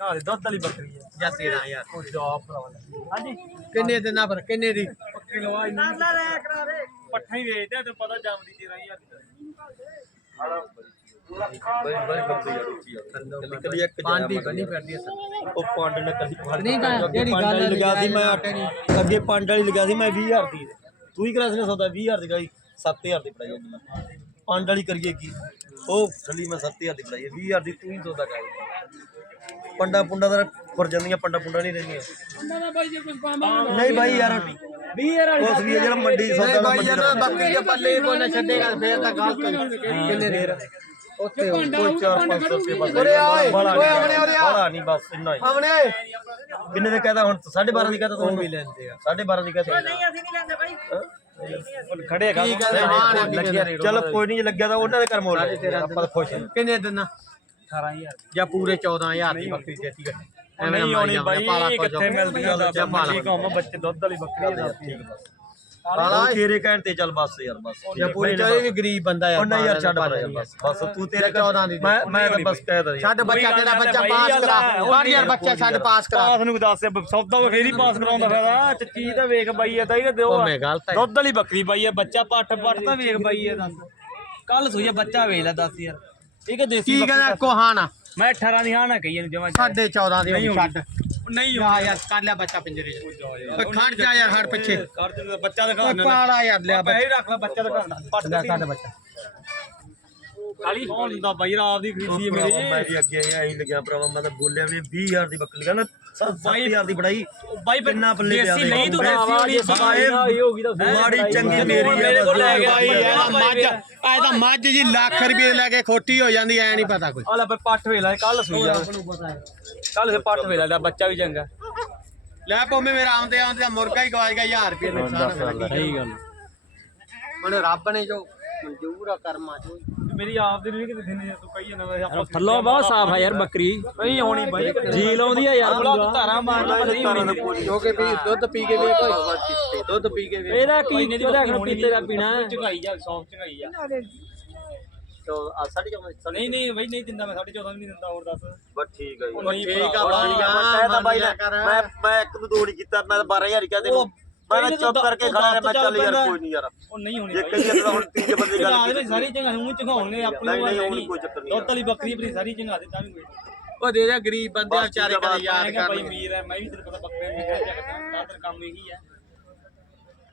ਨਾ ਦੇ ਦੁੱਧ ਵਾਲੀ ਬੱਕਰੀ ਹੈ ਜਾਂ 13000 ਉਹ ਜਵਾਬ ਭਰਾਵਾ ਹਾਂਜੀ ਕਿੰਨੇ ਦਿਨਾਂ ਪਰ ਕਿੰਨੇ ਦੀ? ਪੱਕੀ ਲਵਾ ਇੰਨੀ ਪੱਠਾ ਹੀ ਵੇਚਦੇ ਆ ਤੇ ਪਤਾ ਜੰਮਦੀ 13000 ਦੀ ਬੜੀ ਬੜੀ ਬੱਕਰੀ ਆ। ਰੁਚੀ ਆ ਕਦੀ ਕਦੀ ਇੱਕ ਪੰਜ ਦੀ ਜਾਇਆ ਬਣੀ ਫਿਰਦੀ ਹੈ ਸਰ। ਉਹ ਪੰਡ ਨੇ ਕਦੀ ਪੰਡ ਨਹੀਂ ਤਾਂ ਅੱਗੇ ਜਿਹੜੀ ਪੰਡ ਗੱਲ ਵਾਲੀ ਲਗਾ ਸੀ ਮੈਂ ਆਟੇ ਦੀ। ਅੱਗੇ ਪੰਡ ਵਾਲੀ ਲਗਾ ਸੀ ਮੈਂ 20000 ਦੀ। ਤੂੰ ਹੀ ਕਰਾ ਸੀ ਨਾ ਸੌਦਾ 20000 ਦੀ ਗਾਈ 7000 ਦੀ ਪੜਾਈ ਪੰਡ ਵਾਲੀ ਕਰੀਏ ਕੀ? ਉਹ ਥੱਲੀ ਮੈਂ 7000 ਦੀ ਪੜਾਈ 20000 ਦੀ ਤੂੰ ਹੀ ਸੌਦਾ ਕਰ ਪੰਡਾ ਪੁੰਡਾ ਦਾ ਖੁਰ ਜਾਂਦੀਆਂ ਪੰਡਾ ਪੁੰਡਾ ਨਹੀਂ ਰਹਿੰਦੀਆਂ। ਨਹੀਂ ਬਾਈ ਯਾਰ 20000 ਉਸ ਵੀ ਆ ਜਿਹੜਾ ਮੰਡੀ ਸੌਦਾ ਨਹੀਂ ਦਾ ਬਾਈ ਮੰਡੀ ਯਾਰ ਦਾ ਬੱਕਰੀ ਦੇ ਪੱਲੇ ਕੋਈ ਨਾ ਛੱਡੇਗਾ ਫੇਰ ਤਾਂ ਗੱਲ ਕੋਈ ਕਿੰਨੇ ਦੀ ਉੱਥੇ ਕੋਈ 4-500 ਰੁਪਏ ਬਸ। ਉਰੇ ਆ ਓਏ, ਬੜਾ ਓਏ ਆਵਣੇ ਉਰੇ ਆ। ਬੜਾ ਨਹੀਂ ਬਸ ਇੰਨਾ ਹੀ। ਆਵਣੇ ਕਿੰਨੇ ਦੇ ਕਹਦਾ ਹੁਣ? 12.5 ਦੀ ਕਹਦਾ ਉਹ ਤੂੰ ਵੀ ਲੈਂਦੇ ਆ। 12.5 ਦੀ ਕਹਦਾ ਨਹੀਂ ਅਸੀਂ ਲੈਂਦੇ ਬਾਈ। ਚਲੋ ਕੋਈ ਨਹੀਂ ਲੱਗਿਆ ਤਾਂ ਉਹਨਾਂ ਦੇ ਘਰ ਮੋੜ ਆਪਾਂ ਖੁਸ਼ ਕਿੰਨੇ ਦਿਨਾਂ? 18000 ਜਾਂ ਪੂਰੇ 14000 ਦੀ ਬੱਕਰੀ ਦੇਤੀ ਐਵੇਂ ਨਹੀਂ ਆਉਣੀ ਬਾਈ ਕਿੱਥੇ ਮਿਲਦੀਆਂ ਦਾ ਠੀਕ ਹੋਮ ਬੱਚੇ ਦੁੱਧ ਵਾਲੀ ਬੱਕਰੀ ਦਾ ਠੀਕ ਬਸ। ਤੇਰੇ ਕਹਿਣ ਤੇ ਚੱਲ ਬਸ ਯਾਰ ਬਸ। ਜਾਂ ਪੂਰੇ ਚਾਹੇ ਵੀ ਗਰੀਬ ਬੰਦਾ ਯਾਰ ਉਹਨਾਂ ਯਾਰ ਛੱਡ ਪਰੇ ਬਸ। ਬਸ ਤੂੰ ਤੇਰੇ 14 ਦੀ। ਮੈਂ ਮੈਂ ਤਾਂ ਬਸ ਕਹਿ ਤਾ ਛੱਡ ਬੱਚਾ ਤੇਰਾ ਬੱਚਾ ਪਾਸ ਕਰਾ। ਕਰ ਯਾਰ ਬੱਚਾ ਛੱਡ ਪਾਸ ਕਰਾ। ਪਾਸ ਨੂੰ ਦੱਸ ਸੌਦਾ ਫੇਰ ਹੀ ਪਾਸ ਕਰਾਉਂਦਾ ਫਾਇਦਾ ਚੀਜ਼ ਤਾਂ ਵੇਖ ਬਾਈ ਏਦਾਂ ਹੀ ਨਾ ਦਿਓ ਦੁੱਧ ਵਾਲੀ ਬੱਕਰੀ ਬਾਈ ਹੈ ਬੱਚਾ ਪੱਠ ਪੱਠ ਤਾਂ ਵੇਖ ਬਾਈ ਇਹ ਦੱਸ। ਕੱਲ ਸੂਈ ਆ ਬੱਚਾ ਵੇਖ ਲੈ ਦੱਸ ਯਾਰ। ਇਹ ਕਿ ਦੇਸੀ ਕੀ ਕਹਿੰਦਾ ਕੋਹਾਣਾ ਮੈਂ 18 ਦੀ ਹਾਂ ਨਾ ਕਹੀ ਇਹਨੂੰ ਜਮਾ ਸਾਢੇ 14 ਦੀ ਹੋਈ ਛੱਡ। ਨਹੀਂ ਯਾ ਯਾਰ ਕਰ ਲਿਆ ਬੱਚਾ ਪਿੰਜਰੇ ਚ। ਖੜ ਜਾ ਯਾਰ ਹੜ ਪਿੱਛੇ। ਕਰ ਦੇ ਬੱਚਾ ਦਿਖਾ ਪਾਲਾ ਯਾਰ ਲਿਆ ਬੱਚਾ। ਪੈਸੇ ਰੱਖ ਲੈ ਬੱਚਾ ਦਿਖਾਉਣਾ ਪੱਟ ਦੇ ਬੱਚਾ। ਕਾਲੀ ਕੌਣ ਦਿੰਦਾ ਬਾਈ ਰਾਤ ਦੀ ਖਰੀਦੀ ਹੈ ਮੈਂ ਮੇਰੀ। ਵੀ ਅੱਗੇ ਐਂ ਲੱਗਿਆ ਭਰਾਵਾ ਮੈਂ ਤਾਂ ਬੋਲਿਆ ਵੀ 20000 ਦੀ ਬੱਕਰੀ ਕਹਿੰਦਾ 7000 ਦੀ ਬੜਾਈ ਬਾਈ ਫਿਰ ਕਿੰਨਾ ਪੱਲੇ ਪਿਆ ਦੇਸੀ ਵੇ? ਨਹੀਂ ਤੂੰ ਦੇਸੀ ਦੇਸੀ ਹੋਣੀ ਇਹ ਹੋਗੀ ਤਾਂ ਮਾੜੀ ਚੰਗੀ ਮੇਰੀ ਆ ਮੇਰੇ ਕੋਲ ਲੈ ਬਸ। ਗਿਆ ਬਾਈ ਇਹ ਮੱਝ ਇਹ ਤਾਂ ਮੱਝ ਜੀ ਲੱਖ ਰੁਪਏ ਲੈ ਕੇ ਖੋਟੀ ਹੋ ਜਾਂਦੀ ਐ ਨਹੀਂ ਪਤਾ ਕੋਈ। ਆ ਲੈ ਬਈ ਪੱਠ ਵੇਲਾ ਕੱਲ ਸੂਈ ਜਾ ਕੱਲ ਫੇ ਪੱਠ ਵੇਲਾ ਦਾ ਬੱਚਾ ਵੀ ਚੰਗਾ। ਲੈ ਪੋਮੇ ਮੇਰਾ ਆਉਂਦੇ ਆਉਂਦੇ ਮੁਰਗਾ ਹੀ ਗਵਾਚ ਗਿਆ 1000 ਰੁਪਏ ਨੁਕਸਾਨ ਹੋ ਗਿਆ। ਸਹੀ ਗੱਲ ਹੁਣ ਰੱਬ ਨੇ ਜੋ ਮਨਜ਼ੂਰ ਆ ਕਰਮਾਂ ਚੋਂ ਮੇਰੀ ਆਪ ਦੀ ਨਹੀਂ ਕਿਤੇ ਦਿਨੇ ਤੂੰ ਕਹੀ ਜਾਂਦਾ ਵੇ ਆਪਾਂ ਥੱਲੋਂ ਬਹੁਤ ਸਾਫ਼ ਆ ਯਾਰ ਬੱਕਰੀ। ਨਹੀਂ ਹੋਣੀ ਬਾਈ ਜੀ ਲਾਉਂਦੀ ਆ ਯਾਰ ਤੂੰ ਧਾਰਾਂ ਮਾਰਨਾ ਨਹੀਂ ਹੋਣੀ ਜੋ ਕਿ ਵੀ ਦੁੱਧ ਪੀ ਕੇ ਵੇਖ ਹੋਈ ਦੁੱਧ ਪੀ ਕੇ ਵੇਖ ਇਹਦਾ ਕੀ ਇਹਦਾ ਹੁਣ ਪੀਤੇ ਦਾ ਪੀਣਾ ਹੈ। ਚੰਗਾਈ ਜਾ ਸੌਫ ਚੰਗਾਈ ਆ। ਆ ਸਾਡੀ ਜਮਾ ਨਹੀਂ ਨਹੀਂ ਬਾਈ ਨਹੀਂ ਦਿੰਦਾ ਮੈਂ 14.5 ਵੀ ਨਹੀਂ ਦਿੰਦਾ ਹੋਰ ਦੱਸ। ਬਸ ਠੀਕ ਹੈ ਜੀ। ਉਹ ਨਹੀਂ ਠੀਕ ਆ ਬਾਈ ਮੈਂ ਤਾ ਬਾਈ ਨੇ ਮੈਂ ਮੈਂ ਇੱਕ ਨੂੰ ਦੋ ਨਹੀਂ ਕੀਤਾ ਮੈਂ ਤਾਂ 12000 ਹੀ ਕਹਦੇ ਉਹ ਮੈਂ ਤਾਂ ਕਈ ਚੁੱਪ ਕਰਕੇ ਖੜਾ ਰਿਹਾ ਮੈਂ ਚੱਲ ਯਾਰ। ਕੋਈ ਨਹੀਂ ਯਾਰ। ਉਹ ਨਹੀਂ ਹੋਣੀ ਜੇ ਤਾਂ ਹੁਣ ਤੀਜੇ ਬੰਦੇ ਗੱਲ ਕੀਤੀ ਸਾਰੀ ਚੰਗਾ ਨੂੰ ਚੰਗਾਉਣਗੇ ਆਪਣੇ ਨਹੀਂ, ਨਹੀਂ, ਵੱਲ ਹੁਣ ਕੋਈ ਚੱਕਰ ਨਹੀਂ ਦੁੱਧ ਵਾਲੀ ਬੱਕਰੀ ਆਪਣੀ ਸਾਰੀ ਚੰਗਾ ਦੇ ਤਾਂ ਵੀ ਕੋਈ ਉਹ ਦੇ ਦੇ ਗਰੀਬ ਬੰਦੇ ਆ ਵਿਚਾਰੇ ਕਦੇ ਕਿਹਾ ਕਰ ਬਾਈ ਮੀਰ ਹੈ ਮੈਂ ਵੀ ਤੇਰੇ ਪਤਾ ਬੱਕਰੇ ਨਹੀਂ ਹੈ ਜ਼ਿਆਦਾ ਕੰਮ ਇਹੀ ਹੈ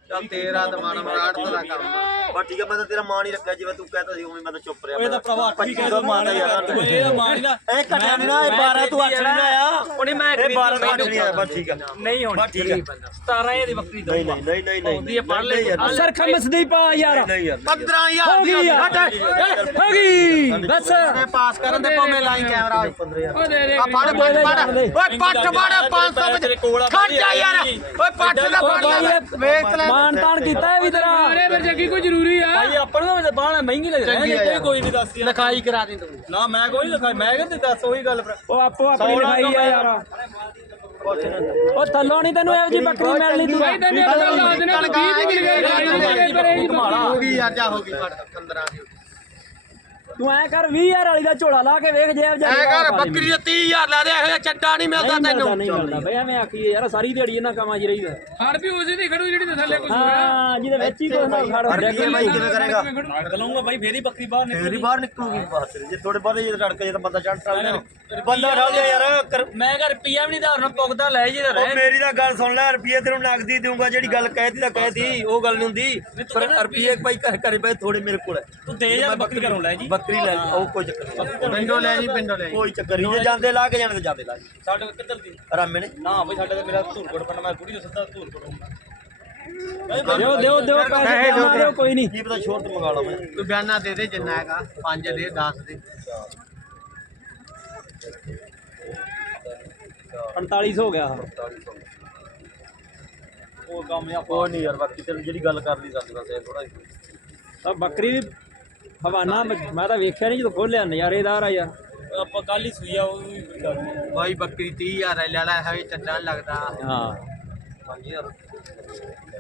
ਚੱਲ ਤੇਰਾ ਮਾਣਾ ਮਰਾੜ ਦਾ ਕੰਮ। ਬਸ ਠੀਕ ਹੈ ਮੈਂ ਤਾਂ ਤੇਰਾ ਮਾਂ ਨਹੀਂ ਰੱਖਿਆ ਜਿਵੇਂ ਤੂੰ ਕਹਤਾ ਸੀ ਉਵੇਂ ਮੈਂ ਤਾਂ ਚੁੱਪ ਰਿਹਾ ਉਹ ਇਹਦਾ ਭਰਾਵਾ ਅੱਠ ਵੀ ਪੱਚੀ ਸੌ ਮਾਨ ਯਾਰ ਇਹਦਾ ਮਾਨ ਨਾ ਇਹ ਘਟਿਆ ਨਹੀਂ ਨਾ ਇਹ 12 ਤੂੰ 8 ਨਹੀਂ ਆਇਆ ਉਹਨੇ ਮੈਂ ਇਹ 12 ਤੋਂ 8 ਨਹੀਂ ਆਇਆ ਬਸ ਠੀਕ ਹੈ ਨਹੀਂ ਹੋਣੀ ਬਸ ਠੀਕ ਹੈ 17000 ਦੀ ਬੱਕਰੀ ਦੋ ਨਹੀਂ ਨਹੀਂ ਨਹੀਂ ਨਹੀਂ ਨਹੀਂ ਪੜ੍ਹ ਲੈ ਨਹੀਂ ਯਾਰ, ਅਸਰ ਖਮਸ ਦੀ ਪਾ ਯਾਰ। ਨਹੀਂ ਯਾਰ 15000 ਹੋ ਗਈ ਯਾਰ। ਹੋ ਗਈ। ਬਸ। ਦੇ ਪਾਸ ਕਰਨ ਦੇ ਭਾਵੇਂ ਲਾਈ ਕੈਮਰਾ। ਓਏ 15000 ਆ ਫੜ ਫੜ ਫੜ। ਓਏ ਪੱਠ ਫੜ 500 ਵਿੱਚ ਖੜ ਜਾ ਯਾਰ। ਓਏ ਪੱਠ ਦਾ ਫੜ। ਲੈ ਵੇਖ ਲੈ। ਮਾਨ ਤਾਨ ਕੀਤਾ ਇਹ ਵੀ ਤੇਰਾ। ਅਰੇ ਫਿਰ ਜੱਗੀ ਕੋਈ ਜ਼ਰੂਰੀ ਆ। ਭਾਈ ਆਪਾਂ ਨੂੰ ਤਾਂ ਬਾਹਲਾ ਮਹਿੰਗੀ ਲੱਗ ਰਹੀ ਹੈ ਕੋਈ ਕੋਈ ਨਹੀਂ ਦੱਸ ਯਾਰ। ਲਿਖਾਈ ਕਰਾ ਦੇ ਤੂੰ। ਨਾ ਮੈਂ ਕੋਈ ਲਿਖਾਈ ਮੈਂ ਕਹਿੰਦੇ ਦੱਸ ਉਹੀ ਗੱਲ ਫਿਰ। ਉਹ ਆਪੋ ਆਪਣੀ ਲਿਖਾਈ ਆ ਯਾਰ। ਉਹ ਥੱਲੋਂ ਨਹੀਂ ਤੈਨੂੰ ਇਹੋ ਜੀ ਬੱਕਰੀ ਮਿਲਣੀ ਤੂੰ। ਭਾਈ ਤੈਨੂੰ ਪਤਾ ਲਾ ਦੇਣਾ ਤੂੰ 20 ਦੀ ਮਿਲ ਗਈ ਪਰ ਇਹ ਹੋ ਗਈ ਯਾਰ ਜਾ ਹੋ ਗਈ ਫੜ 15 ਦੀ ਤੂੰ ਐ ਕਰ 20000 ਵਾਲੀ ਦਾ ਝੋਲਾ ਲਾ ਕੇ ਵੇਖ ਜੇਬ ਜਾ ਐ ਕਰ ਬੱਕਰੀ ਦੇ 30000 ਲਾ ਦੇ ਇਹੋ ਜਿਹਾ ਚੱਡਾ ਨਹੀਂ ਮਿਲਦਾ ਤੈਨੂੰ। ਨਹੀਂ ਮਿਲਦਾ। ਬਈ ਐਵੇਂ ਆਖੀਏ ਯਾਰ ਸਾਰੀ ਦਿਹਾੜੀ ਇਹਨਾਂ ਕੰਮਾਂ 'ਚ ਰਹੀਦਾ। ਹੜ ਵੀ ਉਸੇ ਦੀ ਖੜੂ ਜਿਹੜੀ ਤੇ ਥੱਲੇ ਕੁਝ ਵਿੱਚ ਹੀ ਕੋਈ ਨਾ ਖੜ ਹੁੰਦਾ ਭਾਈ ਕਿਵੇਂ ਕਰੇਗਾ? ਗਲਾਉਂਗਾ ਬਾਈ ਫੇਰ ਹੀ ਬੱਕਰੀ ਬਾਹਰ ਨਿਕਲ ਫੇਰ ਹੀ ਬਾਹਰ ਨਿਕਲੂਗੀ। ਬਾਹਰ ਤੇਰੇ ਜੇ ਥੋੜੇ ਬਾਅਦ ਜੇ ਰੜਕ ਜੇ ਤਾਂ ਬੰਦਾ ਚੜ ਟਲ ਬੰਦਾ ਰਲ ਜਾ ਯਾਰ ਕਰ- ਮੈਂ ਘਰ ਰੁਪਿਆ ਵੀ ਨਹੀਂ ਧਾਰਨ ਪੁੱਗਦਾ ਲੈ ਜੀ ਦਾ ਉਹ ਮੇਰੀ ਤਾਂ ਗੱਲ ਸੁਣ ਲੈ ਰੁਪਏ ਤੈਨੂੰ ਨਗਦੀ ਦੇਊਂਗਾ ਜਿਹੜੀ ਗੱਲ ਕਹਿਤੀ ਤਾਂ ਕਹਿਤੀ ਉਹ ਗੱਲ ਨਹੀਂ ਹੁੰਦੀ। ਪਰ ਰੁਪਏ ਭਾਈ ਘਰ ਘਰੇ ਪਏ ਥੋੜੇ ਮੇਰੇ ਕੋਲ ਹੈ। ਤੂੰ ਦੇ ਯਾਰ ਬੱਕਰੀ ਘਰੋਂ ਲੈ ਜੀ। ਬੱਕਰੀ ਲੈ ਲਈ, ਉਹ ਕੋਈ ਚੱਕਰ ਨਹੀਂ। ਪਿੰਡੋਂ ਲੈ ਜੀ ਪਿੰਡੋਂ ਲੈ ਜੀ। ਕੋਈ ਚੱਕਰ ਨਹੀਂ। ਜੇ ਜਾਂਦੇ ਲਾ ਕੇ ਜਾਣੇ ਤਾਂ ਜਾਂਦੇ ਲਾ ਜੀ। ਸਾਡੇ ਕਿੱਧਰ ਦੀ? ਆਰਾਮੇ ਨੇ। ਨਾ ਬਈ ਸਾਡੇ ਤੇ ਮੇਰਾ ਧੂਰਕੋਟ ਪਿੰਡ ਮੈਂ ਕੁੜੀ ਤੋਂ ਸਿੱਧਾ ਧੂਰਕੋਟ ਆਉਂਦਾ ਦਿਓ ਦਿਓ ਦਿਓ ਪੈਸੇ ਦਿਓ ਕੋਈ ਨਹੀਂ। ਕੀ ਪਤਾ ਸ਼ੋਰ ਤੇ ਮੰਗਾ ਲਾ ਮੈਂ ਤੂੰ ਬਿਆਨਾ ਦੇ ਦੇ ਜਿੰਨਾ ਹੈਗਾ 5 ਦੇ 10 ਦੇ। 4500 ਹੋ ਗਿਆ। ਉਹ ਕੰਮ ਆ ਕੋਈ ਨਹੀਂ ਯਾਰ ਬਾਕੀ ਤੈਨੂੰ ਜਿਹੜੀ ਗੱਲ ਕਰ ਲਈ ਦੱਸ ਦੱਸ ਥੋੜਾ ਤਾਂ ਬੱਕਰੀ ਵੀ ਹਵਾਨਾ ਮੈਂ ਤਾਂ ਵੇਖਿਆ ਨਹੀਂ ਜਦੋਂ ਖੋਲਿਆ ਨਜ਼ਾਰੇਦਾਰ ਆ ਯਾਰ। ਆਪਾਂ ਕੱਲ ਹੀ ਸੂਈ ਆ ਉਹ ਵੀ ਕੋਈ ਗੱਲ ਨਹੀਂ। ਬਾਈ ਬੱਕਰੀ 30000 ਲੈ ਲੈ ਹੈ ਚੱਡਾ ਲੱਗਦਾ। ਹਾਂ। 5000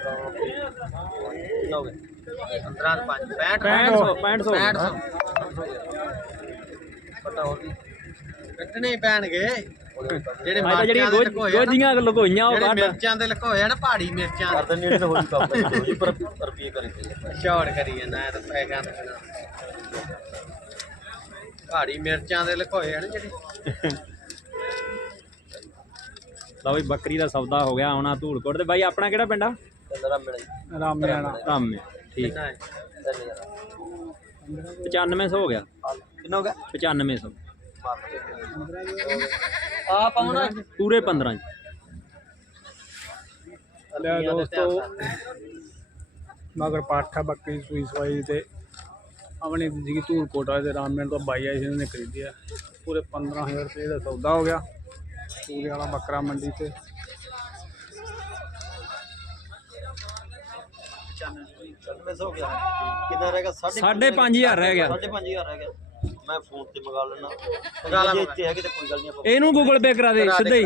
15 ਹੋ ਗਏ 15 5 6500 6500 ਪਤਾ ਹੋ ਗਈ ਕੱਟਣੇ ਪੈਣਗੇ। ਜਿਹੜੇ ਮੈਂ ਤਾਂ ਜਿਹੜੀ ਮਿਰਚਾਂ ਦੇ ਲਕੋਏ ਆ ਨਾ, ਗੋਜੀਆਂ ਲੁਕੋਈਆਂ ਉਹ ਕੱਢ ਮਿਰਚਾਂ ਦੇ ਲਕੋਏ ਆ ਨਾ ਪਹਾੜੀ ਮਿਰਚਾਂ। ਕਰ ਦਿੰਦੇ ਨੇ ਹੋਈ ਕੰਮ ਪਰ ਰੁਪਏ ਕਰੀ ਚੌੜ ਕਰੀ ਜਾਂਦਾ ਤਾਂ ਪੈਗਾਂ ਦਾ ਪਹਾੜੀ ਮਿਰਚਾਂ ਦੇ ਲਕੋਏ ਆ ਨਾ ਜਿਹੜੇ। ਲਓ ਵੀ ਬੱਕਰੀ ਦਾ ਸੌਦਾ ਹੋ ਗਿਆ ਆਉਣਾ ਧੂੜਕੋਟ ਤੇ। ਬਾਈ ਆਪਣਾ ਕਿਹੜਾ ਪਿੰਡ ਆ? ਰਾਮਿਆਣਾ ਰਾਮੇ ਠੀਕ। ਕਿੰਨਾ ਹੈ? 9500 ਹੋ ਗਿਆ। ਕਿੰਨਾ ਹੋ ਗਿਆ? 9500 ਆ ਪਾਉਣਾ ਪੂਰੇ 15 ਚ। ਲੈ ਦੋਸਤੋ ਮਗਰ ਪਾਠਾ ਬੱਕਰੀ ਸੂਈ ਸਵਾਈ ਤੇ ਆਪਣੀ ਜੀ ਧੂਰ ਕੋਟਾ ਦੇ ਰਾਮਮੇਲ ਤੋਂ ਬਾਈ ਆਈ ਸੀ ਉਹਨੇ ਖਰੀਦਿਆ ਪੂਰੇ 15000 ਰੁਪਏ ਦਾ ਸੌਦਾ ਹੋ ਗਿਆ। ਪੂਰੇ ਵਾਲਾ ਬੱਕਰਾ ਮੰਡੀ ਤੇ। ਮਿਸ ਹੋ ਗਿਆ। ਕਿੰਨਾ ਰਹਿ ਗਿਆ? ਸਾਢੇ ਪੰਜ ਹਜ਼ਾਰ ਰਹਿ ਗਿਆ। ਸਾਢੇ ਪੰਜ ਹਜ਼ਾਰ ਰਹਿ ਗਿਆ। ਮੈਂ ਫੋਨ ਤੇ ਮੰਗਾ ਲੈਣਾ ਜੇ ਇੱਥੇ ਹੈਗੇ ਤਾਂ ਕੋਈ ਗੱਲ ਨਹੀਂ ਆਪਾਂ ਇਹਨੂੰ ਗੂਗਲ ਪੇ ਕਰਾ ਦੇ ਸਿੱਧਾ ਹੀ।